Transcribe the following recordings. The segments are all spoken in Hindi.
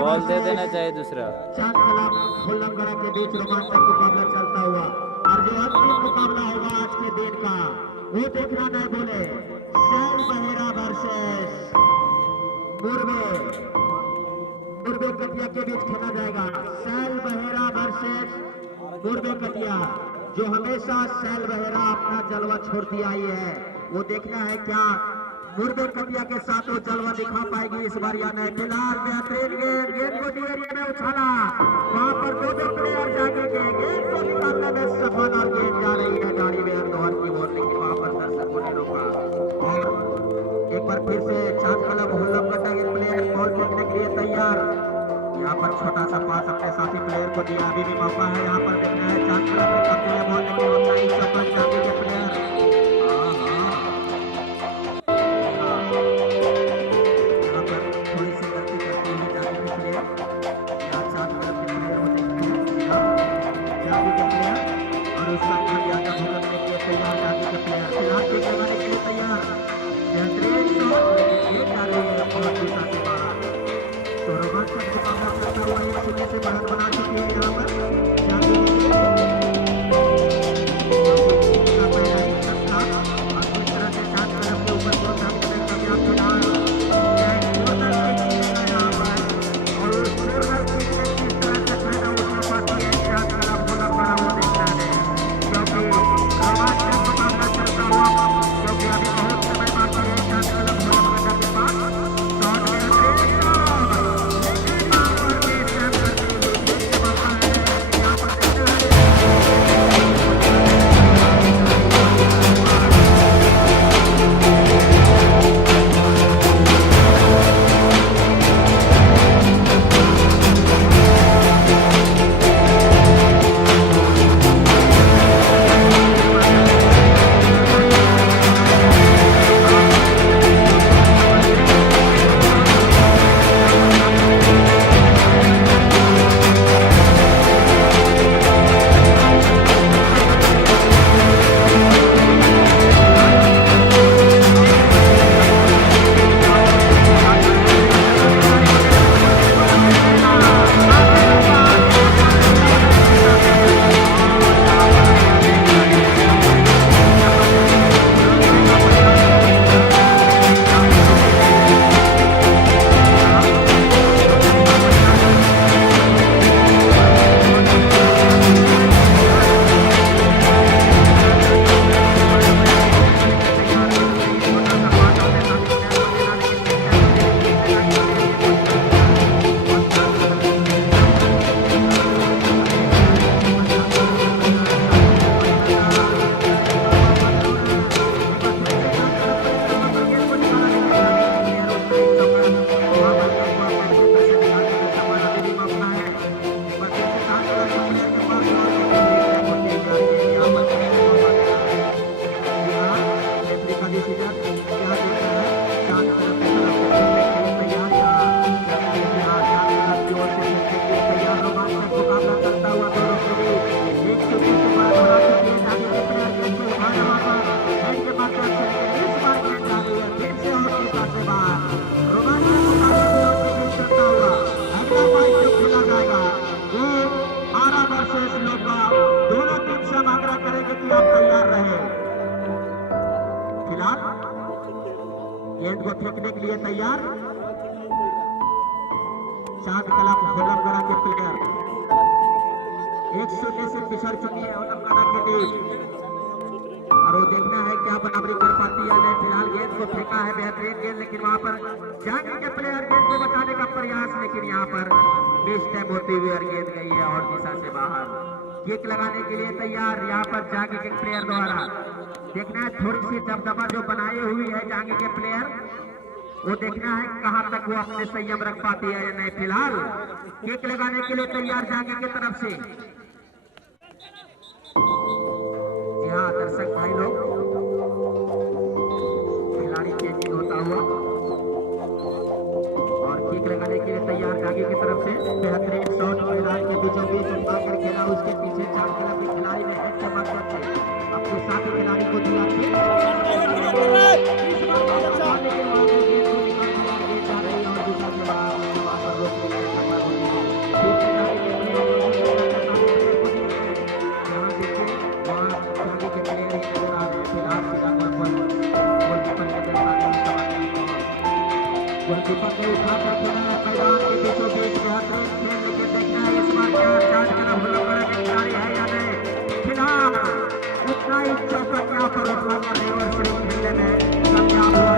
बॉल दे देना चाहिए दूसरा। चांद कलाम फुल्लमगढ़ के बीच रोमांचक मुकाबला चलता हुआ और जो अंतिम मुकाबला होगा आज के दिन का वो देखना नहीं भूले। सैल बहेरा वर्सेस मुरबे कटिया के बीच खेला जाएगा। सैल बहेरा वर्सेस मुरबे कटिया, जो हमेशा सैल बहेरा अपना जलवा छोड़ती आई है, वो देखना है क्या मुरबे कटिया के साथ वो जलवा दिखा पाएगी इस बार या नहीं। फिलहाल बेहतरीन गेंद को डी एरिया में उछाला, वहां पर दो प्लेयर जाके गेंद को निकालने में सफल और गेंद जा रही है गाड़ी में अंदर की ओर, लेकिन वहां पर दर्शकों ने रोका। और एक बार फिर से चांद कलम हुल्लम का प्लेयर बॉल फेंकने के लिए तैयार। यहाँ पर छोटा सा पास अपने साथी प्लेयर को दिया, अभी भी मौका है। यहाँ पर देखना है चांद कलम ने करते हुए बॉल लेके उतना ही चौपन चांदी के प्लेयर से बढ़त बना चुकी है। यहाँ पर चाहिए कि आप तैयार रहे। फिलहाल गेंद को फेंकने के लिए तैयार चांद क्लब होलमगढ़ा के प्लेयर। 1-0 से पिछड़ चुकी है होलमगढ़ा की टीम और वो देखना है क्या बराबरी कर पाती है नहीं। फिलहाल गेंद को फेंका है बेहतरीन गेंद, लेकिन वहां पर जांगी के प्लेयर गेंद को बचाने का प्रयास, लेकिन यहाँ पर मिस टाइम होती हुई और गेंद गई है और दिशा से बाहर। किक लगाने के लिए तैयार यहाँ पर जांगी के प्लेयर द्वारा। देखना है थोड़ी सी दबदबा जो बनाई हुई है जांगी के प्लेयर, वो देखना है कहां तक वो अपने संयम रख पाती है या नहीं। फिलहाल किक लगाने के लिए तैयार जांगी की तरफ से। जी हाँ दर्शक भाई लोग, खिलाड़ी चेंजिंग होता हुआ और किक लगाने के लिए तैयार जांगी की तरफ से। बेहतरीन शॉट मैदान के बीचों बीच उठाकर खेला, उसके पीछे चार क्लब के खिलाड़ी ने हेड के माध्यम से अपने साथी खिलाड़ी को दिया। गोलकीपर ने उठाकर खेला है मैदान के बीचों बीच बेहतरीन खेल, लेकिन देखना है इस बार क्या चांद क्लब होलमगढ़ा के खिलाड़ी है या नहीं। फिलहाल उतना ही चौका यहाँ पर उठाकर रिवर्स स्विंग खेलने में कामयाब हुआ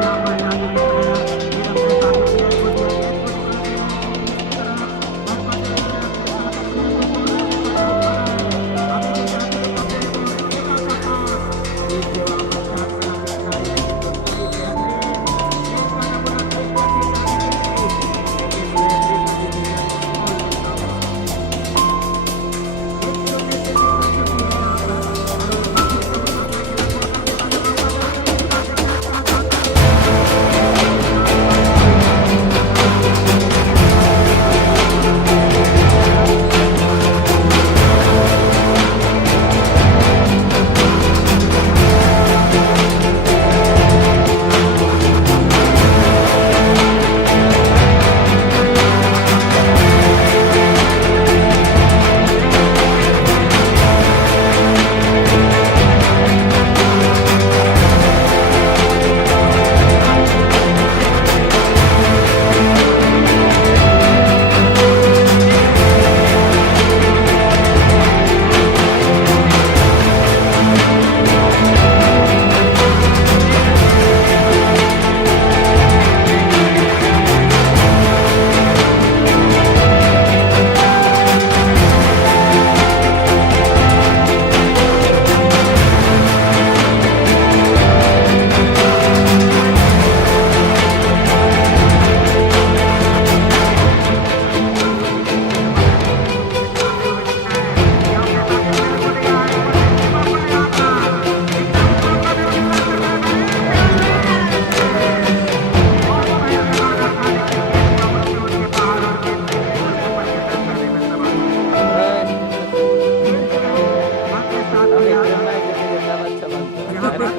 यहाँ पर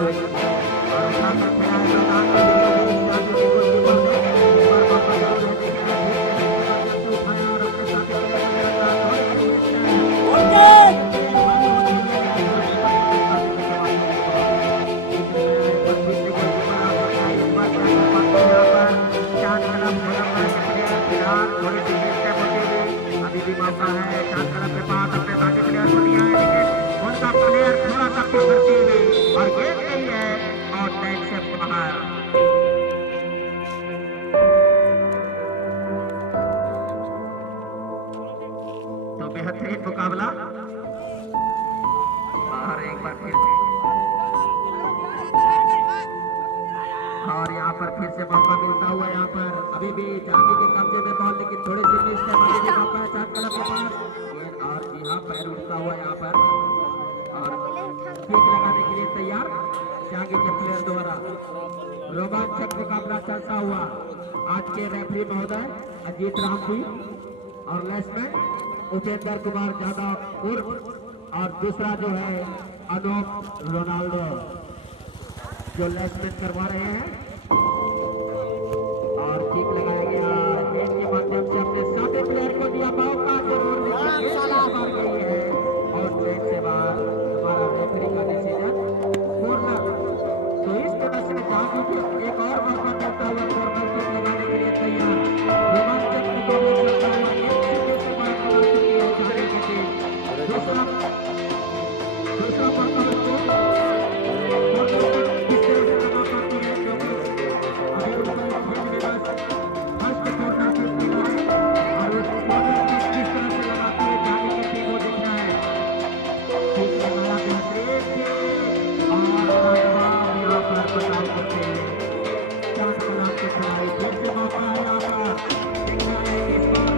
जांगी के मुकाबला और एक बार फिर और यहाँ पर फिर से मौका मिलता हुआ यहाँ पर अभी भी जांगी के कब्जे में बॉल, लेकिन थोड़ी सी मिस है अभी भी मौका है चांद क्लब के पास और यहाँ पैर उठता हुआ यहाँ पर और किक लगाने के लिए तैयार जांगी के प्लेयर द्वारा। रोमांचक मुकाबला चलता हुआ आज के रेफरी महोदय अजीत राम जी और लेसमैन उपेंद्र कुमार यादव उर्फ और दूसरा जो है अनोप रोनाल्डो जो लेसमैन करवा रहे हैं और किक लगाया गया एक के माध्यम से अपने साथी प्लेयर को दिया मौका जरूर, लेकिन गई है और ट्रेन से बाहर हमारा रेफरी का दूसरा मौका उसको किस तरह से लगा पाती है, क्योंकि अभी उनको खेल में बस फर्स्ट कॉर्नर किक मिला है और उस कॉर्नर किक किस तरह से लगाती है जाने की टीम को देखना है। ठीक लगाया बेहतरीन और जवाब यहाँ पर बचाव करते हैं चार कलाम के खिलाड़ी। फिर से मौका है यहाँ पर देखना है कि इस बार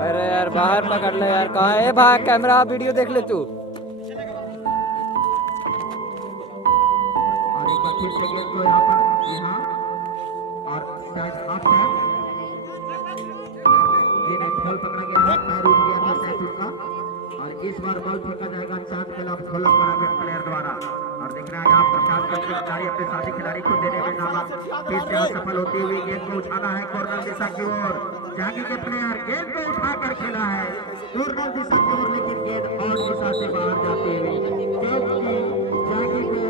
अरे यार बाहर पकड़ ले यार, कहाँ है भाग, कैमरा वीडियो देख ले तू। और एक बार फिर से गेंद को यहाँ पर जी हाँ और शायद आप ये नहीं बॉल पकड़ा गया है, पैर उठ गया था शायद उसका और इस बार बॉल फेंका जाएगा चांद के खिलाफ 16 बराबर प्लेयर द्वारा। और दिख रहा है यहाँ पर चांद के खिलाड़ी अपने साथी खिलाड़ी को देने में नाकाम, फिर से असफल होती हुई गेंद को उठाना है कॉर्नर दिशा की ओर। जागी के प्लेयर गेंद को उठाकर खेला है कॉर्नर दिशा की ओर, लेकिन गेंद और दिशा से बाहर जाती हुई, क्योंकि जागी को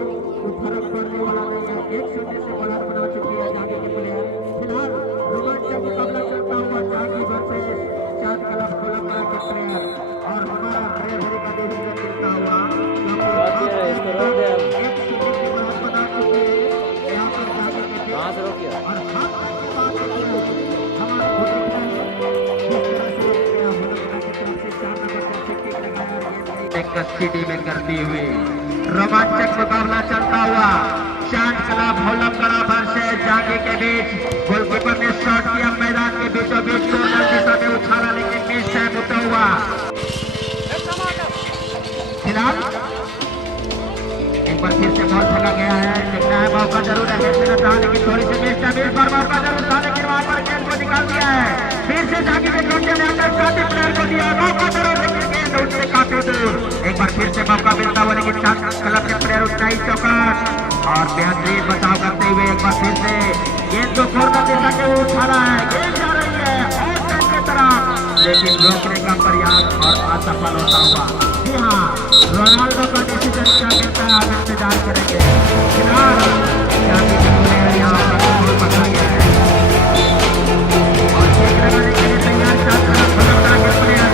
फर्क पड़ने वाला नहीं है। 1-0 से बढ़त बना चुकी है जागी के प्लेयर। फिलहाल रोमांचक मुकाबला चलता हुआ जागी वर्सेस चांद क्लब कोलकाता के प्लेयर और हमारा रेफरी का डिसीजन मिलता हुआ कस्टडी में करती हुई रोमांचक मुकाबला चलता हुआ चांद क्लब होलमगढ़ वर्सेस जागी के बीच। गोलकीपर ने शॉट किया मैदान के बीचों बीच, कॉर्नर दिशा में उछाला लेकिन मिस टाइम होता हुआ। फिलहाल एक बार फिर से बॉल फेंका गया है, देखना है मौका जरूर है, लेकिन थोड़ी सी मिस टाइम, इस बार मौका जरूर था लेकिन वहां पर गेंद को निकाल दिया है। फिर से जागी के कोच ने अपने साथी प्लेयर को दिया मौका जरूर, लेकिन गेंद उससे काफी दूर। एक बार फिर से मौका मिलता हुआ लेकिन चांद क्लब के प्लेयर उतना ही चौकस और बेहतरीन बचाव करते हुए एक बार फिर से गेंद को कॉर्नर दिशा के उछाला है, गेंद जा रही है और की तरफ, लेकिन रोकने का प्रयास और असफल होता हुआ। जी हाँ, रोनाल्डो का डिसीजन क्या कहता है आप इंतजार करेंगे। फिलहाल जागी के प्लेयर यहाँ पर गोल पकड़ा गया है और ठीक लगाने के लिए तैयार चांद क्लब के प्लेयर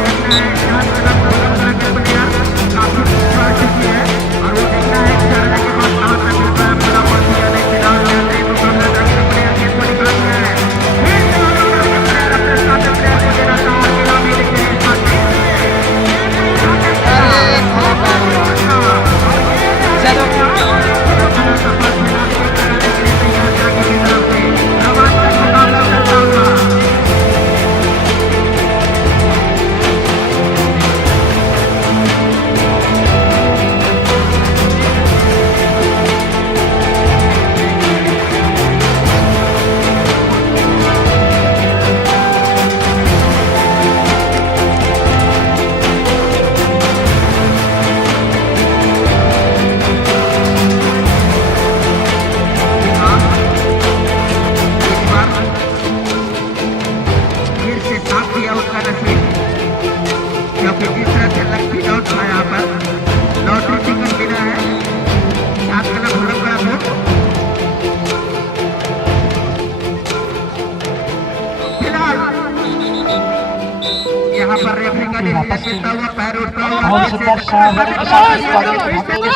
यहाँ पर रेफरी का निर्देश देता हुआ पैर उठता हुआ बहुत सुंदर शानदार के साथ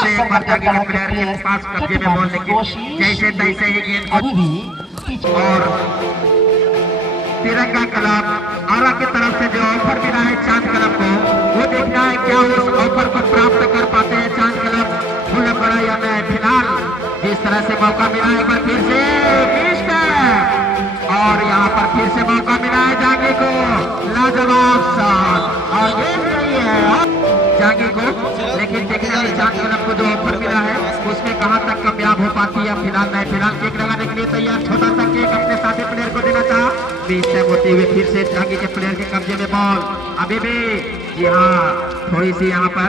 एक बार जाके के प्लेयर के पास कब्जे में बॉल लेके जैसे तैसे ही गेंद अभी भी और तिरंगा क्लब आरा की तरफ से जो ऑफर मिला है चांद क्लब को, वो देखना है क्या उस ऑफर को प्राप्त कर पाते हैं चांद क्लब फुल बड़ा या नहीं। फिलहाल जिस तरह से मौका मिला है एक बार फिर से और यहाँ पर फिर से मौका मिला है जांगी को, लाजवाब शॉट और गेंद नहीं है जांगी को, लेकिन देखने वाले चांद क्लब को जो ऑफर मिला है उसमें कहां तक कामयाब हो पाती है। फिलहाल नहीं, फिलहाल केक लगाने के लिए तैयार, छोटा सा केक अपने साथी प्लेयर को देना चाहा, बीच से होते हुए फिर से जांगी के प्लेयर के कब्जे में बॉल अभी भी। जी हाँ, थोड़ी सी यहाँ पर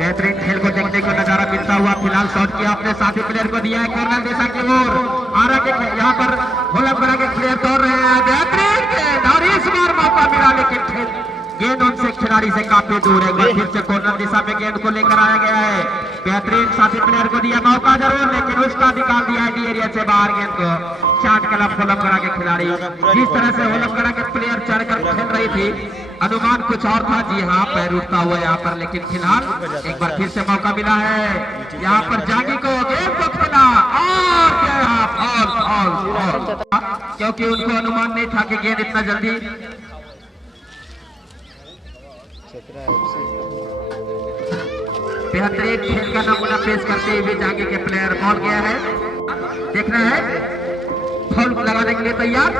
बेहतरीन खेल को देखने को नजारा मिलता हुआ। फिलहाल शॉट किया अपने साथी प्लेयर को दिया है कॉर्नर दिशा की ओर, आरा के यहाँ पर होलमगढ़ के प्लेयर दौड़ रहे हैं, बेहतरीन गेंद और इस बार मौका मिला लेकिन गेंद उनसे खिलाड़ी से काफी दूर है। फिर से कॉर्नर दिशा में गेंद को लेकर आया गया है, बेहतरीन साथी प्लेयर को दिया मौका जरूर, लेकिन उसका निकाल दिया है डी एरिया से बाहर गेंद को। चांद क्लब होलमगढ़ के खिलाड़ी जिस तरह से होलमगढ़ के प्लेयर चढ़कर खेल रही थी, अनुमान कुछ और था। जी हाँ, पैर उठता हुआ यहाँ पर, लेकिन फिलहाल एक बार फिर से मौका मिला है यहाँ पर जागी को, गेंद को खेला और क्योंकि उनको अनुमान नहीं था कि गेंद इतना जल्दी। बेहतरीन खेल का नमूना पेश करते हुए जागी के प्लेयर बॉल गया है, देखना है फॉल लगाने के लिए तैयार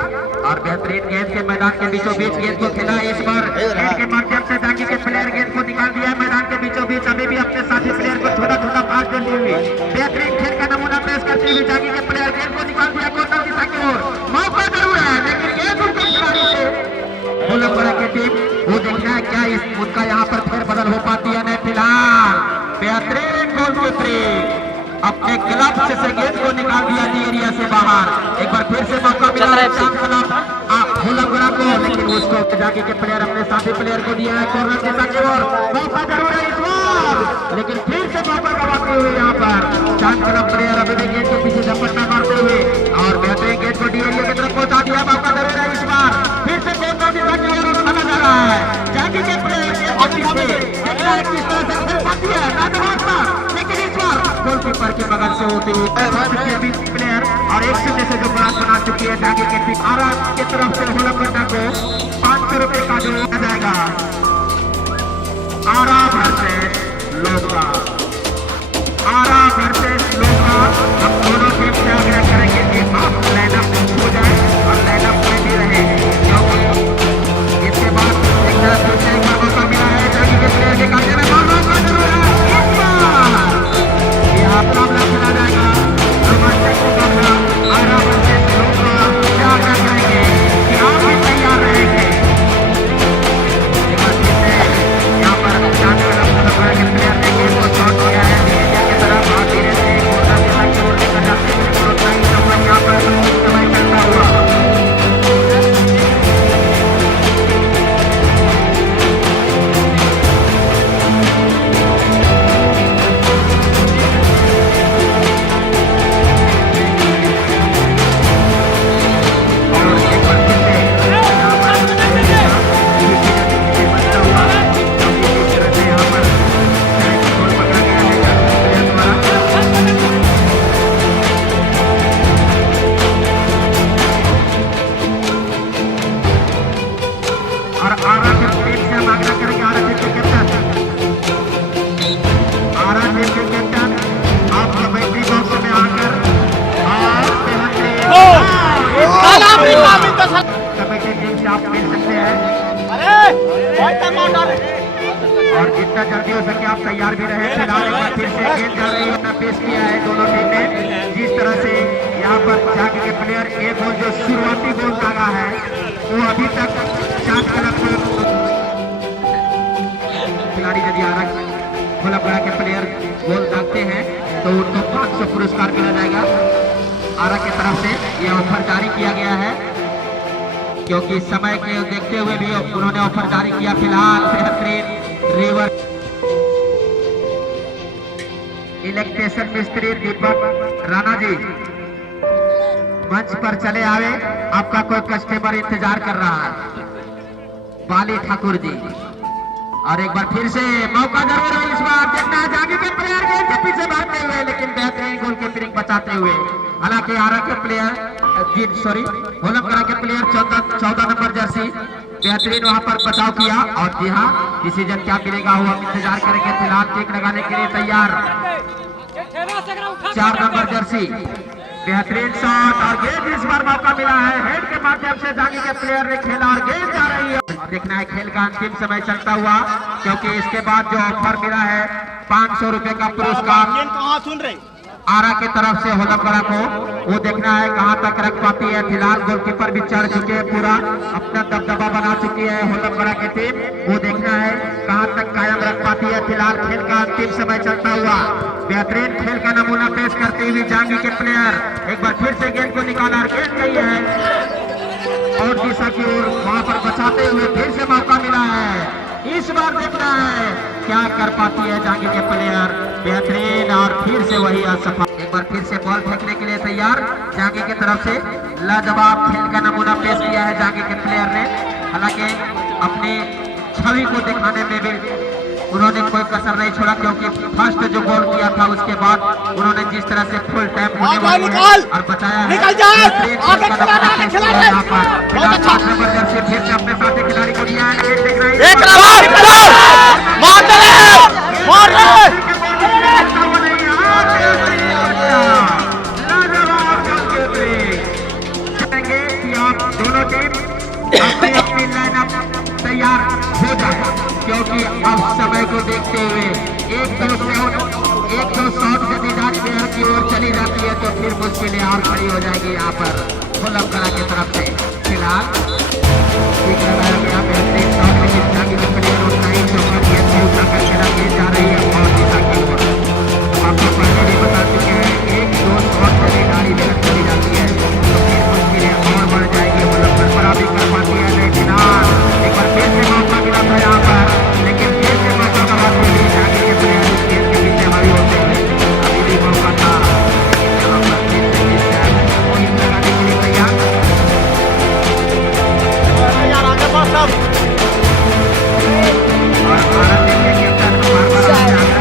और बेहतरीन गेंद के मैदान के बीचों बीच गेंद को खेला। इस बार गेंद के माध्यम से जागी के प्लेयर गेंद को निकाल दिया मैदान के बीचों बीच, अभी भी अपने साथी प्लेयर को छोटा छोटा पास देते हुए बेहतरीन खेल का नमूना पेश करते हुए जागी के प्लेयर गेंद को निकाल दिया कॉर्नर दिशा की ओर। मौका जरूर है लेकिन गेंद उनके खिलाड़ी से होलमगढ़ की टीम, वो देखना है क्या उनका यहाँ पर फेरबदल हो पाती है। नहीं, फिलहाल बेहतरीन गोलकीपर अपने क्लब से गेंद को निकाल दिया डी एरिया से बाहर। एक बार फिर से मौका मिला है होलमगढ़ को, लेकिन उसको जागी के प्लेयर अपने साथी प्लेयर को दिया है कॉर्नर दिशा की ओर। मौका जरूर है इस बार, लेकिन फिर से मौका गवाते हुए यहाँ पर चांद क्लब प्लेयर अभी भी गेंद के पीछे झपट्टा मारते हुए और बेहतरीन गेंद को डी एरिया की तरफ पहुंचा दिया। मौका जरूर है इस बार, फिर से कॉर्नर दिशा की ओर उठाना जा रहा है जागी के प्लेयर देखना है किस तरह से खेल पाती है लाजवाब, लेकिन इस बार गोलकीपर के बगल से होते हुए प्लेयर और एक शून्य से जो बड़ा बना चुकी है जागी के टीम। आरा की तरफ से होलमगढ़ को 500 रुपए का जो आ जाएगा। आरा वर्सेस लोका, आरा वर्सेस लोका। हम दोनों टीम से आग्रह करेंगे कि आप लाइनअप हो जाए और लाइनअप में भी रहे, क्योंकि इसके बाद एक बार मौका मिला है जागी के प्लेयर के काटे में मौका जरूर है इस बार। यहाँ मुकाबला खेला जाएगा, रोमांचक मुकाबला आरा वर्सेस लोका। क्या करेंगे कि आप भी तैयार रहेंगे। यहाँ पर चांद क्लब के प्लेयर ने गेंद को शॉट किया है डी एरिया की तरफ और धीरे से और जितना जल्दी हो सके आप तैयार भी रहे। फिलहाल एक बार फिर से गेंद जा रही है, पेश किया है दोनों टीम ने। जिस तरह से यहाँ पर झांकी के प्लेयर एक गोल जो शुरुआती गोल दागा है वो अभी तक चांद क्लब खिलाड़ी यदि भोलापड़ा के प्लेयर गोल दागते हैं तो उनको 500 पुरस्कार मिला जाएगा। आरा की तरफ से यह ऑफर जारी किया गया है क्योंकि समय के देखते हुए भी उन्होंने ऑफर जारी किया। फिलहाल बेहतरीन रिवर इलेक्ट्रिशियन मिस्त्री दीपक राणा जी मंच पर चले आवे, आपका कोई कस्टमर इंतजार कर रहा है। बाली ठाकुर जी और एक बार फिर से मौका जरूर है इस बार। देखना है जागी के प्लेयर गेंद के पीछे भागते हुए लेकिन बेहतरीन गोल कीपिंग बचाते हुए। हालांकि आरा के प्लेयर भोलमगढ़ के प्लेयर 14 नंबर जर्सी बेहतरीन वहां पर बचाव किया। और जी हाँ, डिसीजन क्या मिलेगा वो हम इंतजार करेंगे। फिलहाल किक लगाने के लिए तैयार 4 नंबर जर्सी, बेहतरीन शॉट और गेंद इस बार मौका मिला है। हेड के माध्यम से जागी के प्लेयर ने खेला और गेंद जा रही है। देखना है खेल का अंतिम समय चलता हुआ क्योंकि इसके बाद जो ऑफर मिला है 500 रुपए का पुरस्कार सुन रहे आरा की तरफ से होलमगढ़ को, वो देखना है कहां तक रख पाती है। फिलहाल गोलकीपर भी चढ़ चुके हैं, पूरा अपना दबदबा बना चुकी है होलमगढ़ की टीम। वो देखना है कहां तक कायम रख पाती है। फिलहाल खेल का अंतिम समय चलता हुआ बेहतरीन खेल का नमूना पेश करते हुए जांगी के प्लेयर एक बार फिर से गेंद को निकाला और गेंद गई है और दिशा की ओर वहां पर बचाते हुए फिर से मौका मिला है। इस बार देखना है क्या कर पाती है जांगी के प्लेयर, बेहतरीन और फिर से वही असफल। एक बार फिर से बॉल फेंकने के लिए तैयार जांगी की तरफ से लाजवाब खेल का नमूना पेश किया है जांगी के प्लेयर ने। हालांकि अपनी छवि को दिखाने में भी उन्होंने कोई कसर नहीं छोड़ा क्योंकि फर्स्ट जो गोल किया था उसके बाद उन्होंने जिस तरह से फुल टाइम होने वाली है और बचाया है। फिर से अपने साथी खिलाड़ी को दिया है। दोनों टीम अपनी लाइनअप तैयार हो जाए क्योंकि अब समय को देखते हुए एक दो शॉट यदि जांच प्लेयर की ओर चली जाती है तो फिर मुश्किलें और खड़ी हो जाएगी यहाँ पर भोलमगढ़ की तरफ से। फिलहाल